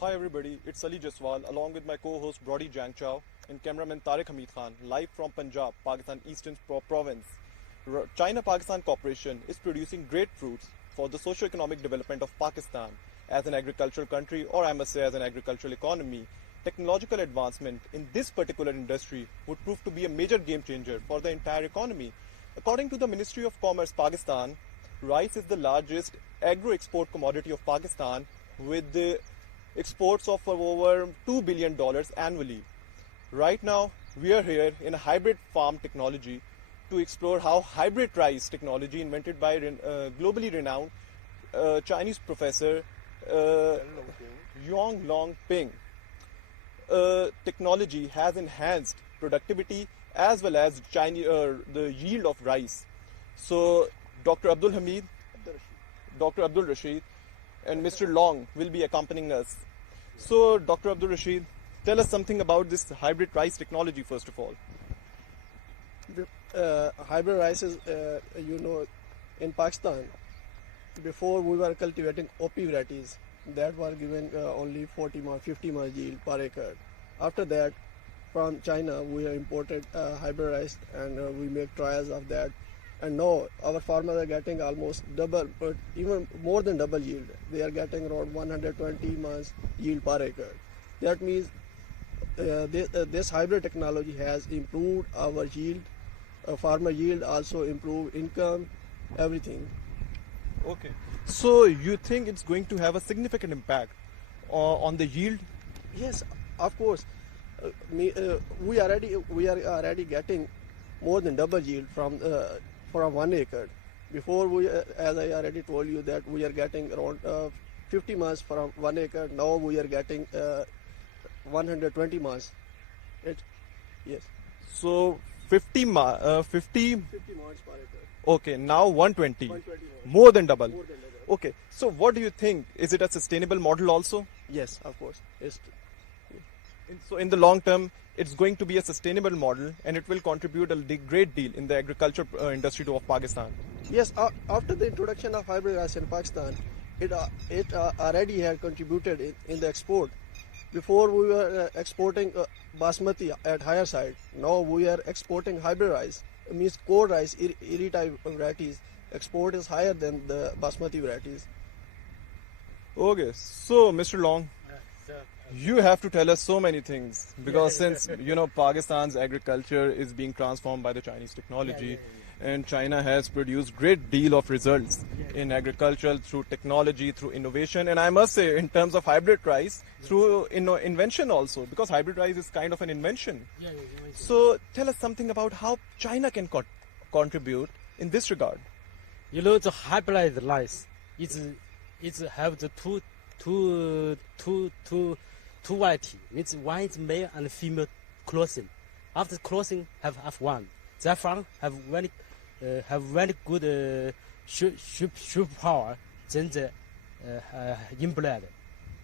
Hi everybody, it's Ali Jaswal along with my co-host Brody Jangchow and cameraman Tariq Hamid Khan live from Punjab, Pakistan Eastern Province. China-Pakistan cooperation is producing great fruits for the socio-economic development of Pakistan as an agricultural country, or I must say as an agricultural economy. Technological advancement in this particular industry would prove to be a major game changer for the entire economy. According to the Ministry of Commerce Pakistan, rice is the largest agro-export commodity of Pakistan with the exports of over $2 billion annually. Right now, we are here in a hybrid farm technology to explore how hybrid rice technology invented by globally renowned Chinese professor Yong Long Ping technology has enhanced productivity as well as the yield of rice. So, Dr. Abdul Hamid, Dr. Abdul Rashid, and Mr. Long will be accompanying us. So, Dr. Abdul Rashid, tell us something about this hybrid rice technology first of all. Hybrid rice is, in Pakistan, before we were cultivating OP varieties that were given only 40 or 50 much yield per acre. After that, from China, we imported hybrid rice and we make trials of that. And now our farmers are getting almost double, but even more than double yield. They are getting around 120 months yield per acre. That means this hybrid technology has improved our yield, farmer yield, also improved income, everything. Okay. So you think it's going to have a significant impact on the yield? Yes, of course. We are already getting more than double yield from 1 acre. Before as I already told you that we are getting around 50 months from 1 acre. Now we are getting 120 months. Yes. So 50 months per acre. Okay, now 120. More than double. More than double. Okay, so what do you think? Is it a sustainable model also? Yes, of course. So in the long term, it's going to be a sustainable model and it will contribute a great deal in the agriculture industry of Pakistan. Yes, after the introduction of hybrid rice in Pakistan, it already had contributed in the export. Before we were exporting basmati at higher side. Now we are exporting hybrid rice. It means core rice, iri type varieties. Export is higher than the basmati varieties. Okay, so Mr. Long, you have to tell us so many things because since Pakistan's agriculture is being transformed by the Chinese technology and China has produced great deal of results in agriculture through technology, through innovation, and I must say in terms of hybrid rice through invention also, because hybrid rice is kind of an invention. So tell us something about how China can contribute in this regard. The hybrid rice it's have the two variety. It's one is male and female crossing. After crossing, have one. Therefore, have very good shoot power than the inbred.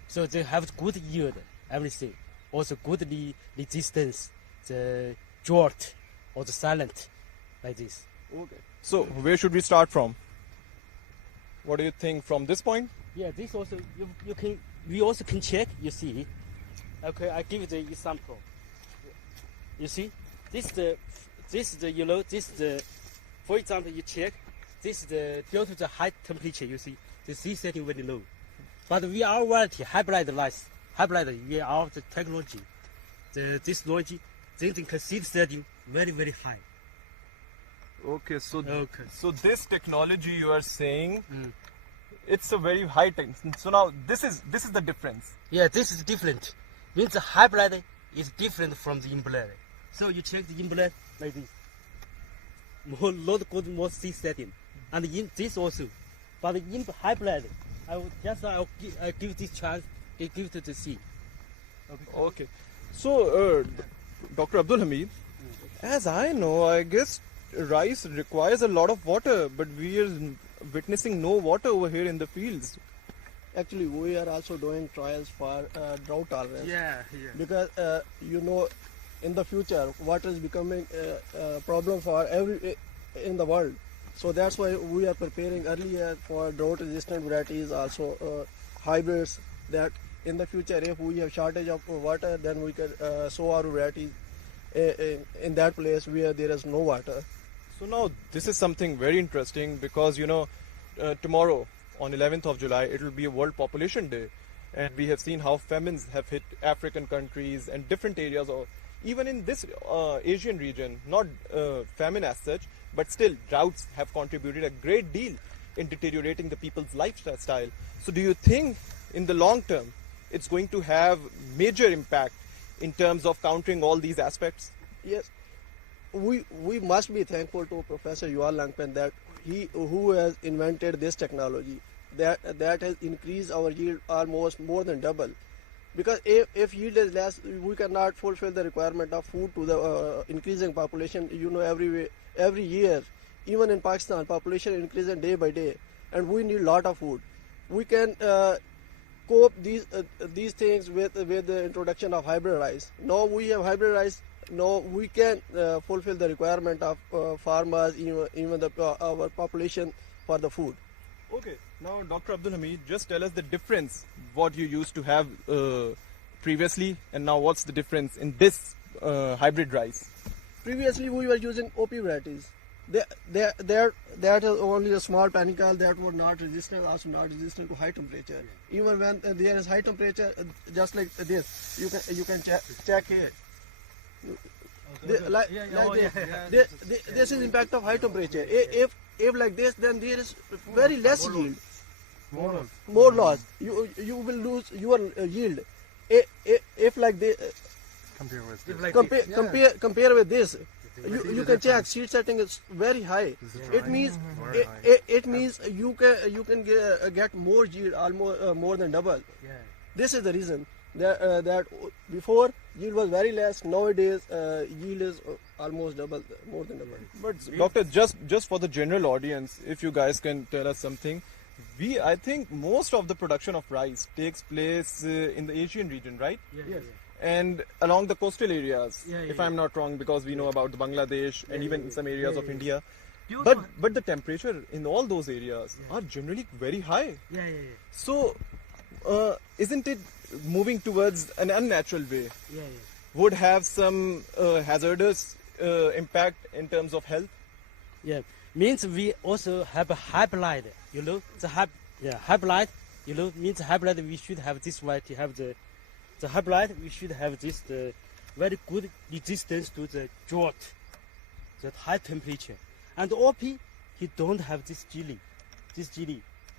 So they have good yield, everything. Also good resistance, the drought or the silent, like this. Okay. So where should we start from? What do you think from this point? Yeah, this also you can. We also can check. You see. Okay, I give you the example. You see, this is the for example, you check, this is the due to the high temperature, you see, the C setting very low. But we are variety, hybrid rice, we are the technology, this technology, then the seed setting very, very high. Okay, so this technology you are saying, it's a very high tech. So now this is the difference. Yeah, this is different. Means the hybrid is different from the inbred. So you check the inbred like this. More seed setting, and in this also. But in hybrid, I'll give this chance. They give to the seed. Okay. So Dr. Abdul Hamid, as I know, I guess rice requires a lot of water, but we are witnessing no water over here in the fields. Actually, we are also doing trials for drought tolerance. Yeah. Because in the future, water is becoming a problem for in the world. So that's why we are preparing earlier for drought-resistant varieties, also hybrids that in the future, if we have shortage of water, then we can sow our varieties in that place where there is no water. So now this is something very interesting because tomorrow on 11th of July it will be a World Population Day, and we have seen how famines have hit African countries and different areas, or even in this Asian region, not famine as such, but still droughts have contributed a great deal in deteriorating the people's lifestyle. So do you think in the long term it's going to have major impact in terms of countering all these aspects? Yes, we must be thankful to Professor Yuval Langpen that he who has invented this technology that has increased our yield almost more than double. Because if yield is less, we cannot fulfill the requirement of food to the increasing population. Every year, even in Pakistan, population increasing day by day, and we need a lot of food. We can cope these things with the introduction of hybrid rice. Now we have hybrid rice. Now we can fulfill the requirement of farmers, even our population for the food. Okay, now Dr. Abdul Hamid, just tell us the difference what you used to have previously and now what's the difference in this hybrid rice? Previously we were using OP varieties. That is only a small panicle that were not resistant, also not resistant to high temperature. Even when there is high temperature, just like this, you can check here. This is impact of high temperature. If like this, then there is very less yield. More loss. You will lose your yield. If like this, compare with this, you can check seed setting is very high. It means you can get more yield, almost more than double. This is the reason that before yield was very less. Nowadays yield is almost double, more than double. But doctor, just for the general audience, if you guys can tell us something, I think most of the production of rice takes place in the Asian region, right? Yes. And along the coastal areas, if I'm not wrong, because we know about the Bangladesh and even in some areas of India. But the temperature in all those areas are generally very high. So isn't it moving towards an unnatural way? Would have some hazardous impact in terms of health? Means we also have a hybrid, the hybrid, means hybrid we should have this variety, have the hybrid we should have this very good resistance to the drought, that high temperature. And OP, he don't have this jelly.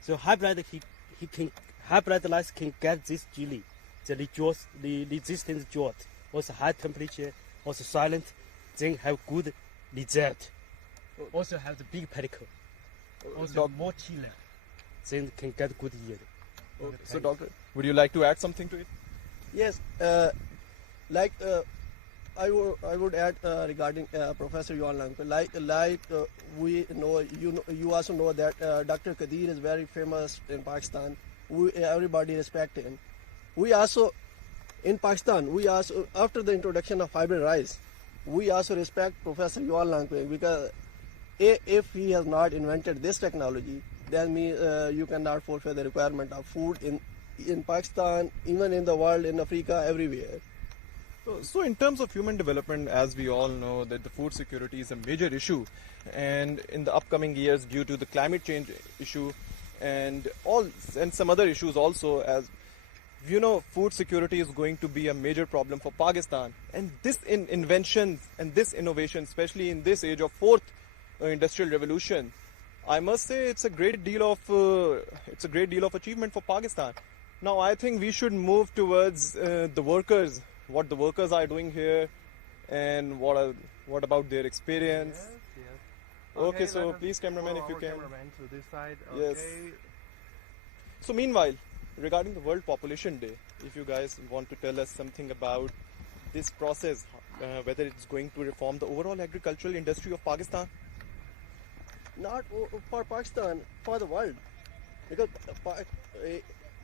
So hybrid hybrid rice can get this jelly, the resistance drought, also high temperature, also silent, then have good result. Also have the big particle, also more chiller, then can get good yield. Okay. So doctor, would you like to add something to it? Yes, I would add regarding Professor Yuval Langpen. We know, you also know that Dr. Kadir is very famous in Pakistan. Everybody respect him. We also in Pakistan, after the introduction of hybrid rice, we also respect Professor Yuval Langpen, because if he has not invented this technology, then you cannot fulfill the requirement of food in Pakistan, even in the world, in Africa, everywhere. So in terms of human development, as we all know that the food security is a major issue, and in the upcoming years, due to the climate change issue and some other issues also, as you know, food security is going to be a major problem for Pakistan. And this invention and this innovation, especially in this age of fourth industrial revolution, I must say it's a great deal of achievement for Pakistan. Now I think we should move towards the workers, what the workers are doing here, and what about their experience. Okay, so please, cameraman, if you can. Cameraman to this side. Yes. So meanwhile, regarding the World Population Day, if you guys want to tell us something about this process, whether it's going to reform the overall agricultural industry of Pakistan. Not for Pakistan, for the world, because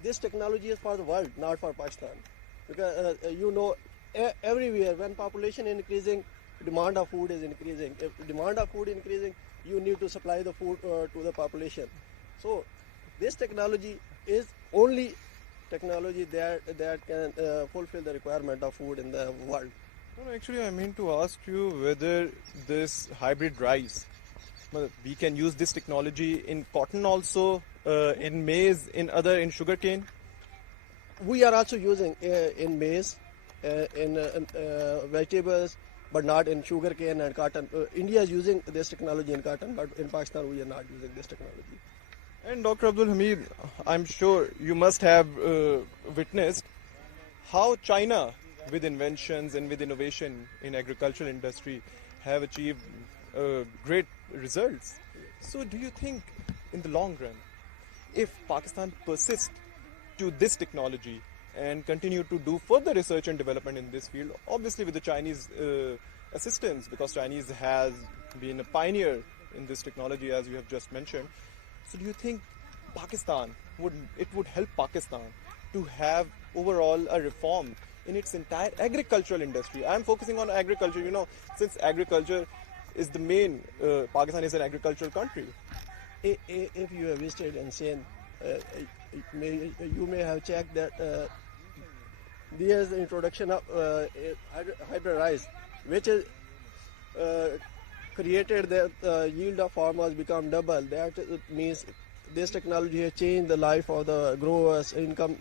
this technology is for the world, not for Pakistan. Because everywhere when population is increasing, demand of food is increasing. If demand of food is increasing, you need to supply the food to the population. So this technology is only technology that can fulfill the requirement of food in the world. No, actually, I mean to ask you whether this hybrid rice, well, we can use this technology in cotton also, in maize, in sugarcane. We are also using in maize, in vegetables, but not in sugarcane and cotton. India is using this technology in cotton, but in Pakistan we are not using this technology. And Dr. Abdul Hamid, I'm sure you must have witnessed how China, with inventions and with innovation in agricultural industry, have achieved great results. So, do you think, in the long run, if Pakistan persists to this technology and continue to do further research and development in this field, obviously with the Chinese assistance, because Chinese has been a pioneer in this technology, as you have just mentioned. So do you think Pakistan would help Pakistan to have overall a reform in its entire agricultural industry? I am focusing on agriculture, since agriculture is the main, Pakistan is an agricultural country. If you have visited and seen, you may have checked that there's the introduction of hybrid rice, which is created the yield of farmers become double. That means this technology has changed the life of the growers, income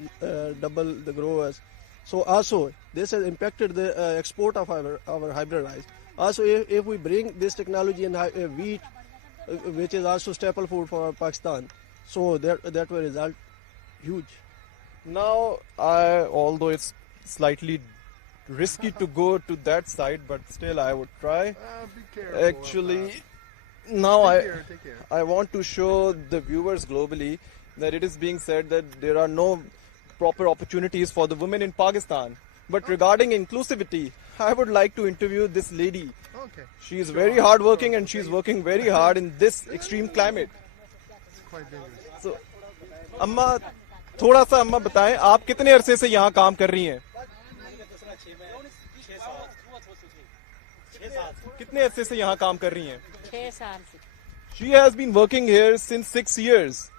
double the growers. So also this has impacted the export of our hybrid rice. Also, if we bring this technology in wheat, which is also staple food for Pakistan, so that will result huge. Now, although it's slightly risky to go to that side, but still I would try. Be careful. Actually, now Take care. I want to show the viewers globally that it is being said that there are no proper opportunities for the women in Pakistan. But regarding inclusivity, I would like to interview this lady. Okay. She is very hardworking and she is working very hard in this extreme climate. It's quite dangerous. So, अम्मा थोड़ा सा अम्मा बताएं आप कितने अरसे से यहाँ काम कर रही हैं? कितने अरसे से यहाँ काम कर रही हैं? 6 साल से. She has been working here since 6 years,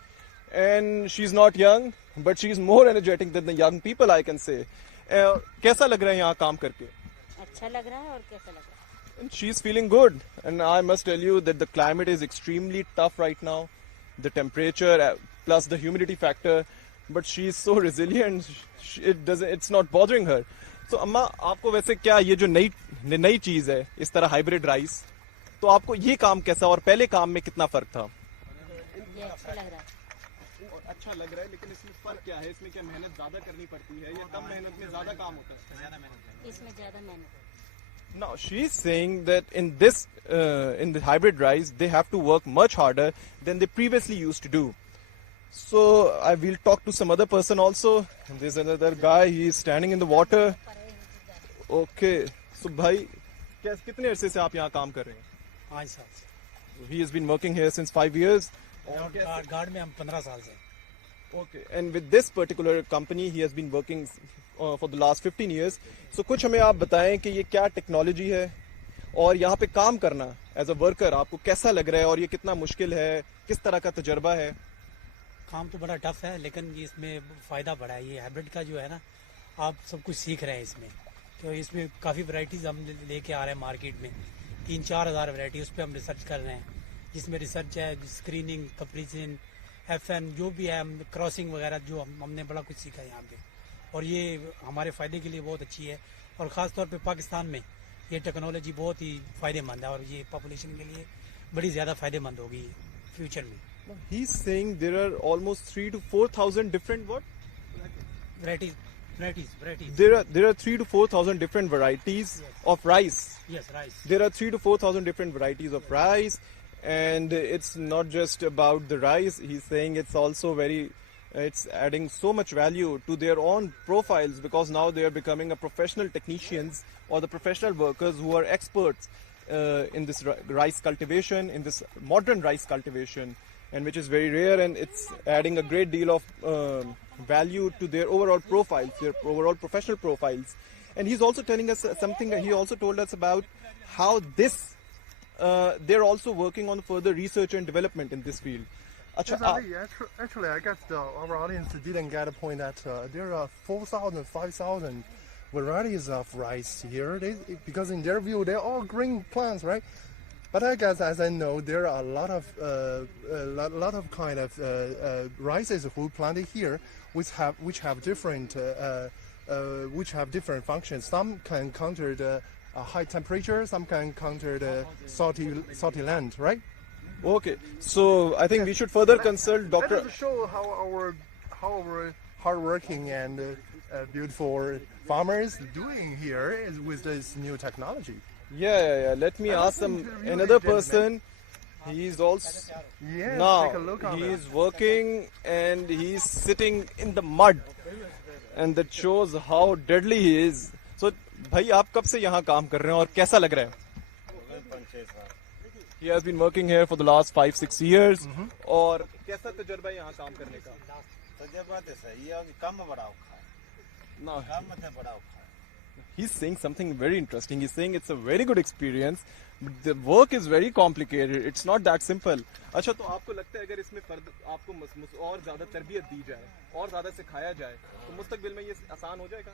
and she's not young, but she's more energetic than the young people, I can say. कैसा लग रहा है यहाँ काम करके? अच्छा लग रहा है और कैसा लग रहा है? And she's feeling good, and I must tell you that the climate is extremely tough right now. The temperature plus the humidity factor, but she's so resilient. It's not bothering her. So अम्मा आपको वैसे क्या ये जो नई चीज है इस तरह हाइब्रिड राइस, तो आपको ये काम कैसा और पहले काम में कितना फर्क था? ये अच्छा लग रहा है. अच्छा लग रहा है, लेकिन इसमें फर्क क्या है? इसमें क्या मेहनत ज्यादा करनी पड़ती है या कम मेहनत में ज्यादा काम होता है? इसमें ज्यादा मेहनत. Now she's saying that in the hybrid rice they have to work much harder than they previously used to do. So I will talk to some other person also. And there's another guy. He is standing in the water. Okay. So भाई कितने अरसे से आप यहाँ काम कर रहे हैं? 5 साल से. He has been working here since 5 years. Guard में हम 15 साल से. Okay. And with this particular company, he has been working for the last 15 years. So कुछ हमें आप बताएं कि ये क्या टेक्नोलॉजी है और यहाँ पे काम करना एज अ वर्कर आपको कैसा लग रहा है और ये कितना मुश्किल है, किस तरह का तजर्बा है? काम तो बड़ा टफ है, लेकिन ये इसमें फ़ायदा बड़ा है. ये हाइब्रिड का जो है ना, आप सब कुछ सीख रहे हैं इसमें. तो इसमें काफ़ी वैरायटीज़ हम लेके आ रहे हैं मार्केट में. 3-4 हज़ार वैरायटी उस पर हम रिसर्च कर रहे हैं, जिसमें रिसर्च है, स्क्रीनिंग, कंपेरिजन, FN, जो भी है, क्रॉसिंग वगैरह, जो हमने बड़ा कुछ सीखा है यहाँ पे. और ये हमारे फ़ायदे के लिए बहुत अच्छी है, और ख़ास तौर पे पाकिस्तान में ये टेक्नोलॉजी बहुत ही फ़ायदेमंद है, और ये पॉपुलेशन के लिए बड़ी ज़्यादा फ़ायदेमंद होगी फ्यूचर में. He's saying there are almost 3,000 to 4,000 different what? Varieties. There are 3,000 to 4,000 different varieties of rice. Yes, rice. There are 3,000 to 4,000 different varieties of rice, and it's not just about the rice. He's saying it's also it's adding so much value to their own profiles, because now they are becoming a professional technicians or the professional workers who are experts in this rice cultivation, in this modern rice cultivation, and which is very rare, and it's adding a great deal of value to their overall profiles, their overall professional profiles. And he's also telling us something. He also told us about how they're also working on further research and development in this field. अच्छा Yes, Ali, actually, I guess our audience didn't get a point that there are 4,000, 5,000 varieties of rice here. Because in their view, they're all green plants, right? But I guess, as I know, there are a lot of kind of rices who planted here, which have different functions. Some can counter the high temperature, some can counter the salty land, right? Okay, so I think we should further consult That Dr. does show how our hardworking and beautiful farmers doing here is with this new technology. Yeah. Let me ask another person. He's also Yes, now take a look on he's working and he's sitting in the mud, and that shows how deadly he is. So, भाई आप कब से यहाँ काम कर रहे हैं और कैसा लग रहा है? He has been working here for the last 5-6 years. और कैसा तजुर्बा है यहाँ काम करने का? तजुर्बा तो सही है, कम बड़ा औखा है। No. कम से बड़ा औखा है। He's saying something very interesting. He's saying it's a very good experience, but the work is very complicated. It's not that simple. अच्छा तो आपको लगता है अगर इसमें आपको और ज़्यादा तरबियत दी जाए और ज़्यादा सिखाया जाए तो मुस्तकबिल में ये आसान हो जाएगा?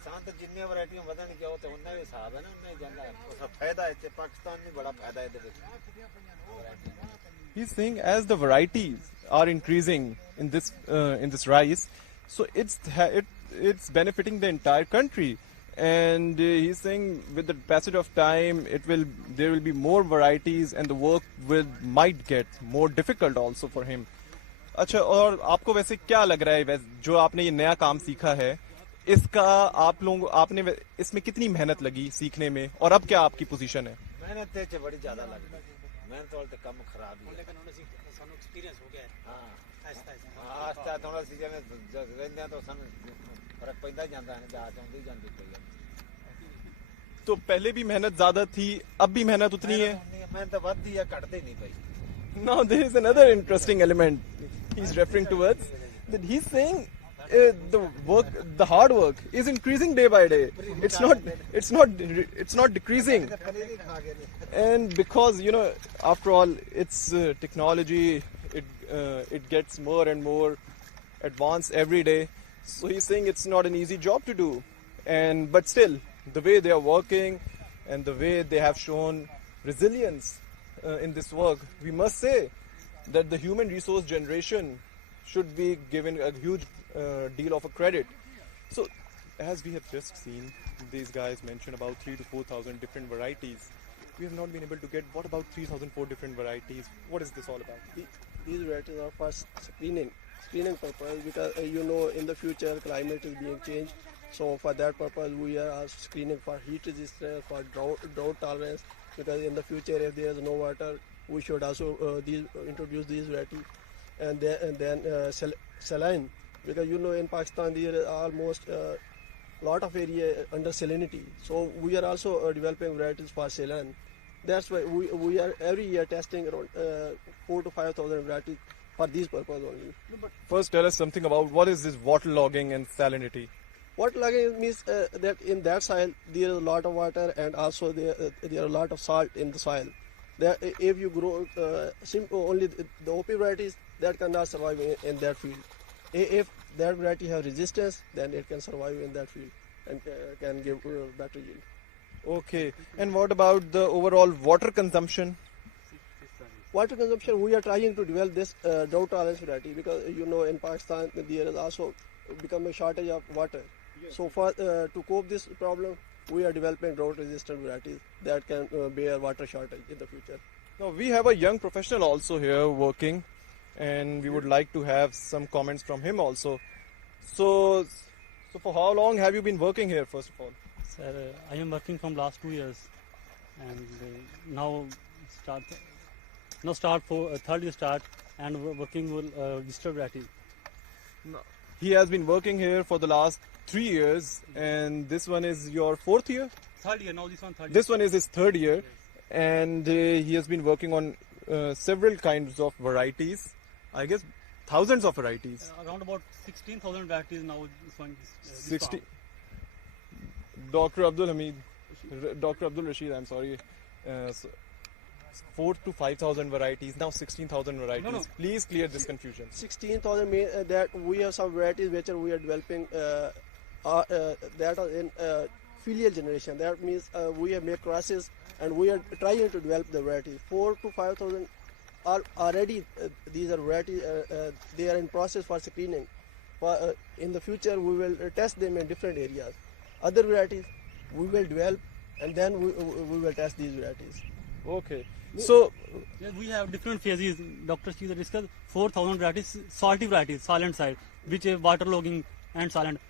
आसान तो जितनी वैरायटियां बदन क्या होते हैं उतना हिसाब है ना, उतना जाना है। उसका फायदा है, पाकिस्तान में बड़ा फायदा है इसके। He's saying as the varieties are increasing in this rice, so it's benefiting the entire country. And he's saying with the passage of time, there will be more varieties, and the work might get more difficult also for him. अच्छा, और आपको वैसे क्या लग रहा है जो आपने ये नया काम सीखा है, इसका आपने इसमें कितनी मेहनत लगी सीखने में, और अब क्या आपकी पोजीशन है? मेहनत तो बड़ी ज्यादा लगती है, मेहनत वाले कम खराब ही है। लेकिन उन्हें सानू एक्सपीरियंस हो गया है। हाँ, आहिस्ता आस्ता थोड़ा सीजन में रहते हैं तो सन फर्क पैदा जाता है, जहाज आती जाती है। तो पहले भी मेहनत ज्यादा थी, अब भी मेहनत उतनी है? मेहनत तो बढ़ती है, घटती नहीं भाई। Now there is another interesting element he's referring towards, that he's saying the hard work is increasing day by day. It's not decreasing. And because after all, it's technology. It gets more and more advanced every day. So he's saying it's not an easy job to do. But still, the way they are working and the way they have shown resilience in this work, we must say that the human resource generation should be given a huge deal of a credit. So, as we have just seen, these guys mentioned about 3,000 to 4,000 different varieties. We have not been able to get, what about 3,004 different varieties? What is this all about? These varieties are for screening purpose, because in the future climate is being changed. So for that purpose we are screening for heat resistance, for drought tolerance, because in the future if there is no water, we should also introduce these varieties. And then saline, because in Pakistan there is almost lot of area under salinity, so we are also developing varieties for saline. That's why we are every year testing around 4,000 to 5,000 varieties for this purpose only. First, tell us something about what is this waterlogging and salinity. Waterlogging means that in that soil there is a lot of water, and also there are a lot of salt in the soil. If you grow only the OP varieties, that cannot survive in that field. If that variety has resistance, then it can survive in that field and can give better yield. Okay, and what about the overall water consumption? Water consumption, we are trying to develop this drought tolerance variety, because in Pakistan there is also become a shortage of water. So for to cope this problem, we are developing drought resistant varieties that can bear water shortage in the future. Now we have a young professional also here working, and we would like to have some comments from him also. So for how long have you been working here, first of all? Sir, I am working from last 2 years, and now start for third year start, and working with registered variety. He has been working here for the last 3 years, and this one is your 4th year? Third year, now this one third year. This one is his 3rd year, and he has been working on several kinds of varieties. I guess thousands of varieties. Around about 16,000 varieties now. This one is 60. Dr. Abdul Rashid, I'm sorry. 4 to 5,000 varieties, now 16,000 varieties. No. Please clear this confusion. 16,000 mean that we have some varieties which we are developing that are in filial generation. That means we have made crosses and we are trying to develop the varieties. 4 to 5,000 are already these are varieties. They are in process for screening. In the future, we will test them in different areas. Other varieties we will develop and then we will test these varieties. Okay. So, Yeah, we have different phases. Dr. Caesar discussed 4,000 varieties, salty varieties, silent side, which is waterlogging and silent.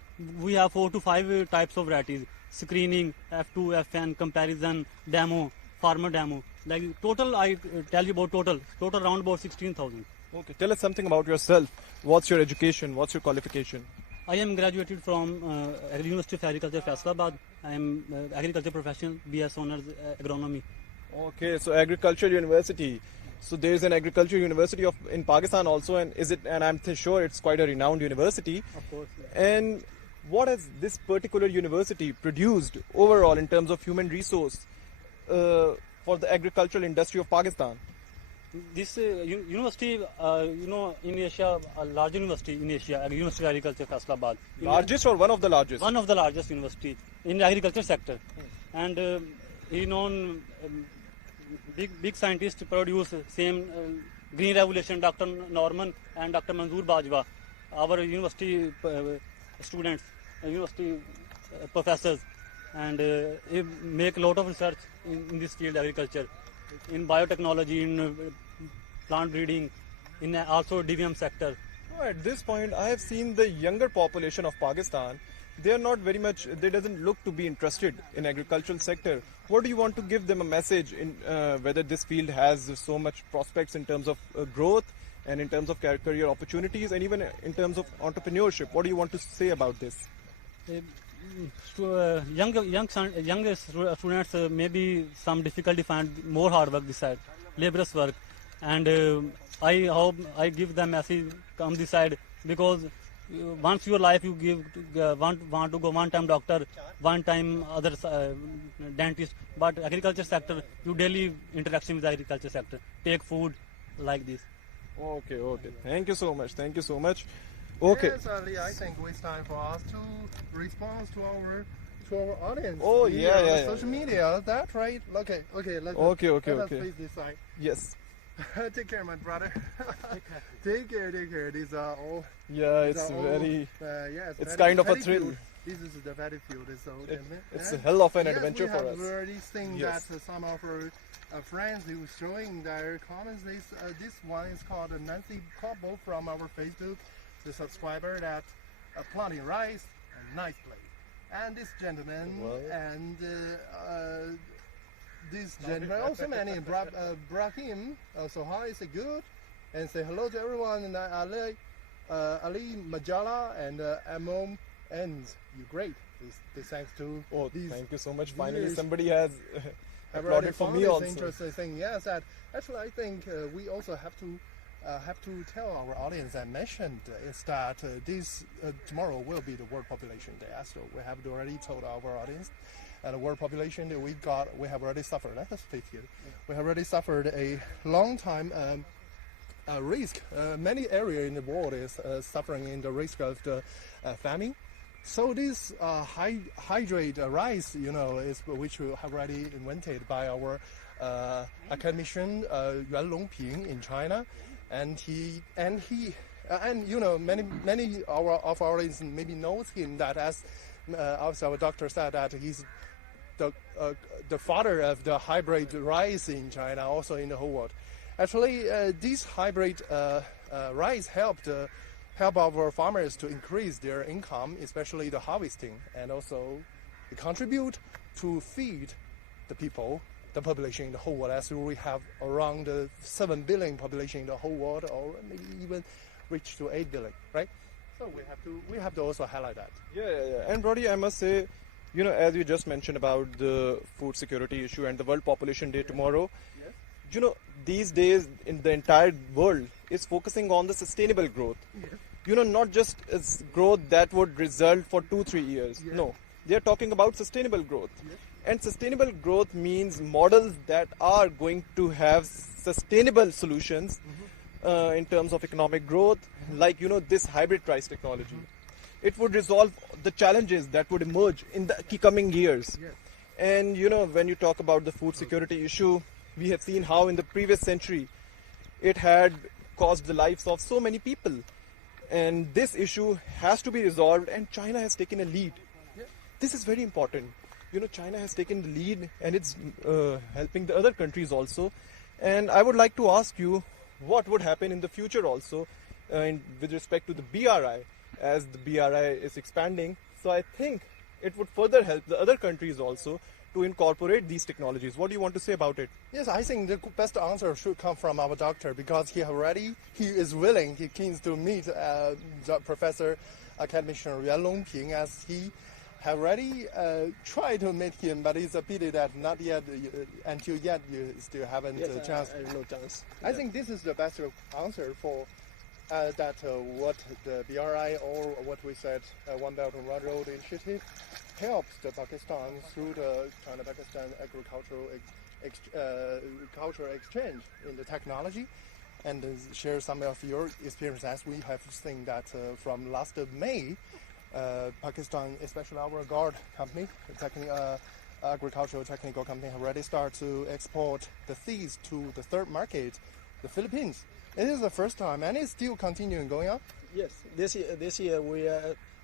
We have 4 to 5 types of varieties: screening, F2, FN, comparison, demo, farmer demo. Like total, I tell you about total around about 16,000. okay, tell us something about yourself. What's your education? What's your qualification? I am graduated from University of Agriculture, Faisalabad. I am agriculture professional, BS honors agronomy. Okay, so agriculture university. So there is an agriculture university in Pakistan also, and I'm sure it's quite a renowned university. Of course. And what has this particular university produced overall in terms of human resource for the agricultural industry of Pakistan? This university, in Asia, a large university in Asia, University of Agriculture, Faisalabad. Largest or one of the largest? One of the largest university in the agriculture sector. And renowned big scientists produce same green revolution, Dr. Norman and Dr. Manzoor Bajwa, our university students, university professors, and make a lot of research in this field, agriculture, in biotechnology, in plant breeding, in also DVM sector. At this point, I have seen the younger population of Pakistan. They are not very much. They doesn't look to be interested in agricultural sector. What do you want to give them a message in whether this field has so much prospects in terms of growth and in terms of career opportunities and even in terms of entrepreneurship? What do you want to say about this? Young students maybe some difficulty find more hard work this side, laborious work, and I hope I give them message come this side, because once your life you give want to go one time doctor, one time other dentist, but agriculture sector you daily interaction with agriculture sector, take food like this. Okay. Thank you so much. Okay. Yes, Ali, I think it's time for us to respond to our audience. Oh, via yeah. social media. That's right. Okay. Let's Okay. face this side. Yes. Take care, my brother. Take care. These are all. Yeah, these it's are all, very. yes, it's paddy- kind of a paddy thrill. field. This is the paddy field. It's a hell of an yes, adventure for us. We have already seen Yes. that some of our friends who showing their comments. This one is called Nancy Cobble from our Facebook. The subscriber that planting rice, a nice place. And this gentleman and this gentleman also many Brahim also hi, say good and say hello to everyone, and Ali Majala and Amom ends. You great. This thanks to these. Thank you so much. Finally, viewers. somebody has I've already applauded for found me this also. interesting thing. Yes, that actually I think we also have to tell our audience and mention is that this tomorrow will be the World Population Day. So we have already told our audience the world population that we have already suffered. Let us face it. We have already suffered a long time risk. Many areas in the world is suffering in the risk of the famine. So this hydrate rice, is which we have already invented by our academician Yuan Longping in China, and many of our audience maybe knows him that as our doctor said that he's the father of the hybrid rice in China, also in the whole world. Actually, this hybrid rice help our farmers to increase their income, especially the harvesting, and also contribute to feed the people, the population in the whole world. As we have around 7 billion population in the whole world, or maybe even reach to 8 billion, right? So we have to also highlight that. Yeah. And Brody, I must say, as you just mentioned about the food security issue and the World Population Day tomorrow, these days in the entire world is focusing on the sustainable growth. Not just as growth that would result for 2-3 years. No, they are talking about sustainable growth. And sustainable growth means models that are going to have sustainable solutions in terms of economic growth, like this hybrid rice technology. It would resolve the challenges that would emerge in the coming years. And when you talk about the food security issue, we have seen how in the previous century it had caused the lives of so many people. And this issue has to be resolved, and China has taken a lead. This is very important. China has taken the lead, and it's helping the other countries also. And I would like to ask you, what would happen in the future also with respect to the BRI, as the BRI is expanding. So I think it would further help the other countries also to incorporate these technologies. What do you want to say about it? Yes, I think the best answer should come from our doctor, because he is willing, he keen to meet Professor Academician Yuan Longping, as he have already tried to meet him, but it's a pity that not yet, until yet, you still haven't Yes, chance. I have no chance. I think this is the best answer for what the BRI, or what we said, One Belt and One Road initiative, helps the Pakistan through the China-Pakistan agricultural cultural exchange in the technology, and share some of your experience. As we have seen that from last May, Pakistan, especially our guard company, agricultural technical company, have already started to export the seeds to the third market, the Philippines. It is the first time, and it's still continuing going up. Yes, this year we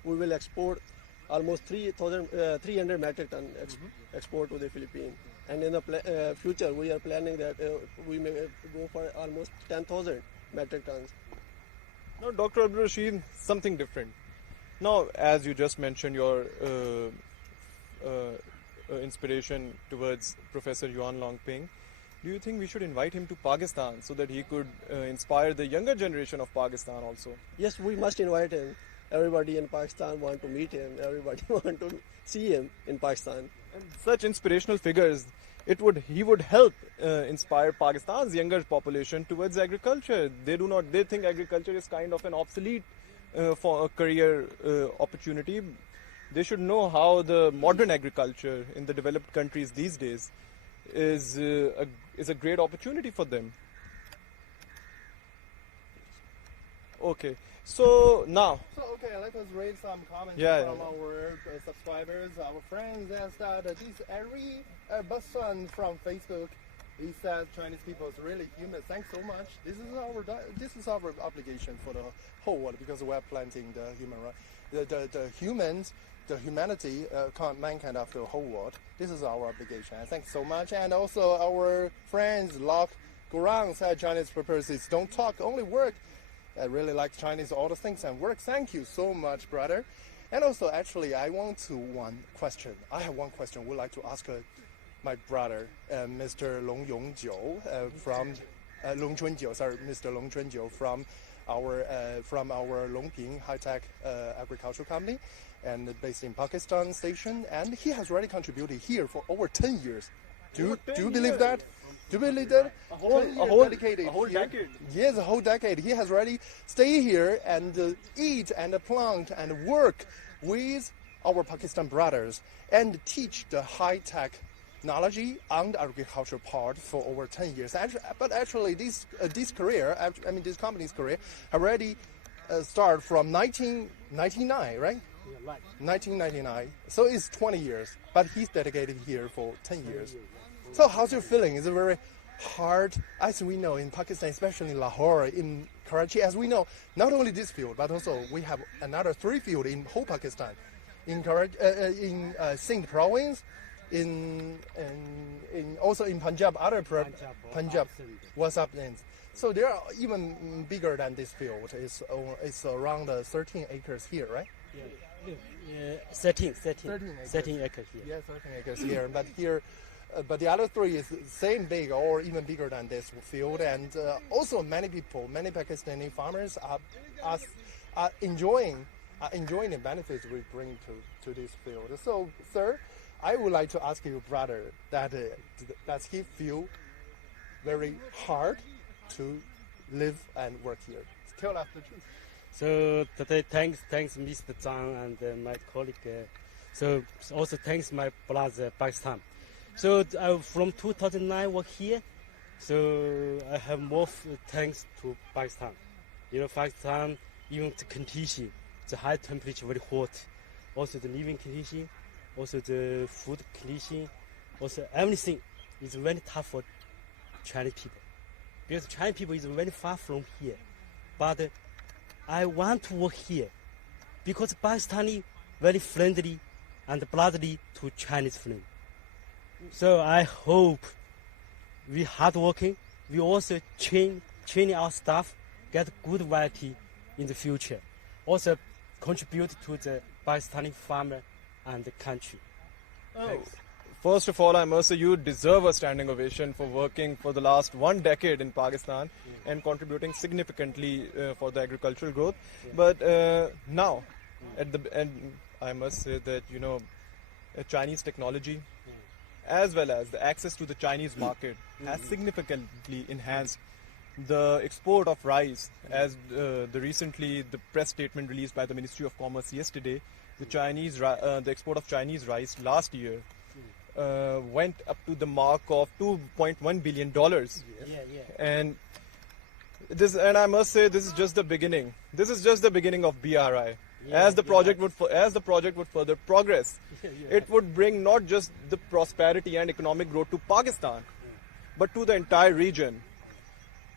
will export almost 300 metric ton export to the Philippines, and in the future we are planning that we may go for almost 10,000 metric tons. Now, Dr. Abdul Rashid, something different. Now, as you just mentioned, your inspiration towards Professor Yuan Longping, do you think we should invite him to Pakistan so that he could inspire the younger generation of Pakistan also? Yes, we must invite him. Everybody in Pakistan want to meet him. Everybody want to see him in Pakistan. And such inspirational figures, he would help inspire Pakistan's younger population towards agriculture. They think agriculture is kind of an obsolete for a career opportunity. They should know how the modern agriculture in the developed countries these days is a great opportunity for them. Okay, so now. So, okay, let us read some comments Yeah, from yeah. our subscribers, our friends. As that this every person from Facebook, he says Chinese people is really human. Thanks so much. This is our obligation for the whole world, because we are planting the human right, the humans, the humanity, mankind of the whole world. This is our obligation. Thanks so much. And also our friends, Lok Gurang, said Chinese purposes don't talk, only work. I really like Chinese, all the things and work. Thank you so much, brother. And also, actually, I have one question. Would like to ask my brother, Mr. Long Yongjiu, from Long Chunjiu. Sorry, Mr. Long Chunjiu from our Longping High Tech Agricultural Company, and based in Pakistan station. And he has already contributed here for over 10 years. Do you believe that? Do you believe that? A whole dedicated a whole here. decade. Yes, a whole decade. He has already stayed here and eat and plant and work with our Pakistan brothers and teach the high-tech knowledge on the agricultural part for over 10 years. But actually, this career, this company's career, already started from 1999, right? Yeah, right. 1999. So it's 20 years, but he's dedicated here for 10 years. So how's your feeling? Is it very hard? As we know in Pakistan, especially in Lahore, in Karachi, as we know, not only this field, but also we have another 3 fields in whole Pakistan. In Karachi, in Sindh province, also in Punjab, Punjab, Wasap lands. So they are even bigger than this field. It's around 13 acres here, right? Yeah. 13 acres here. Yes, 13 acres here. But here, but the other 3 is same big or even bigger than this field. And also many people, many Pakistani farmers are enjoying the benefits we bring to this field. So, sir, I would like to ask you, brother, that does he feel very hard to live and work here? Tell us the truth. So today, thanks, Mr. Zhang and my colleague So also thanks my brother Pakistan. So from 2009 work here. So I have more thanks to Pakistan. You know, Pakistan, even the condition, the high temperature, very hot. Also the living condition, also the food condition, also everything is very tough for Chinese people. Because Chinese people is very far from here. But I want to work here because Pakistani very friendly and brotherly to Chinese friends. So I hope we hardworking, we also training our staff, get good variety in the future. Also contribute to the Pakistani farmer and the country. First of all, I must say you deserve a standing ovation for working for the last 1 decade in Pakistan and contributing significantly for the agricultural growth. But now, at the end, I must say that, you know, Chinese technology as well as the access to the Chinese market has significantly enhanced the export of rice. As recently the press statement released by the Ministry of Commerce yesterday, the export of Chinese rice last year went up to the mark of $2.1 billion. And I must say this is just the beginning. This is just the beginning of BRI. As the project would further progress, it would bring not just the prosperity and economic growth to Pakistan, but to the entire region.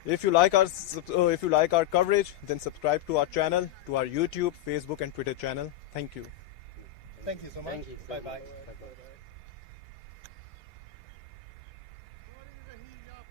If you like our coverage, then subscribe to our channel, to our YouTube, Facebook, and Twitter channel. Thank you. Thank you so much. Thank you. Bye bye.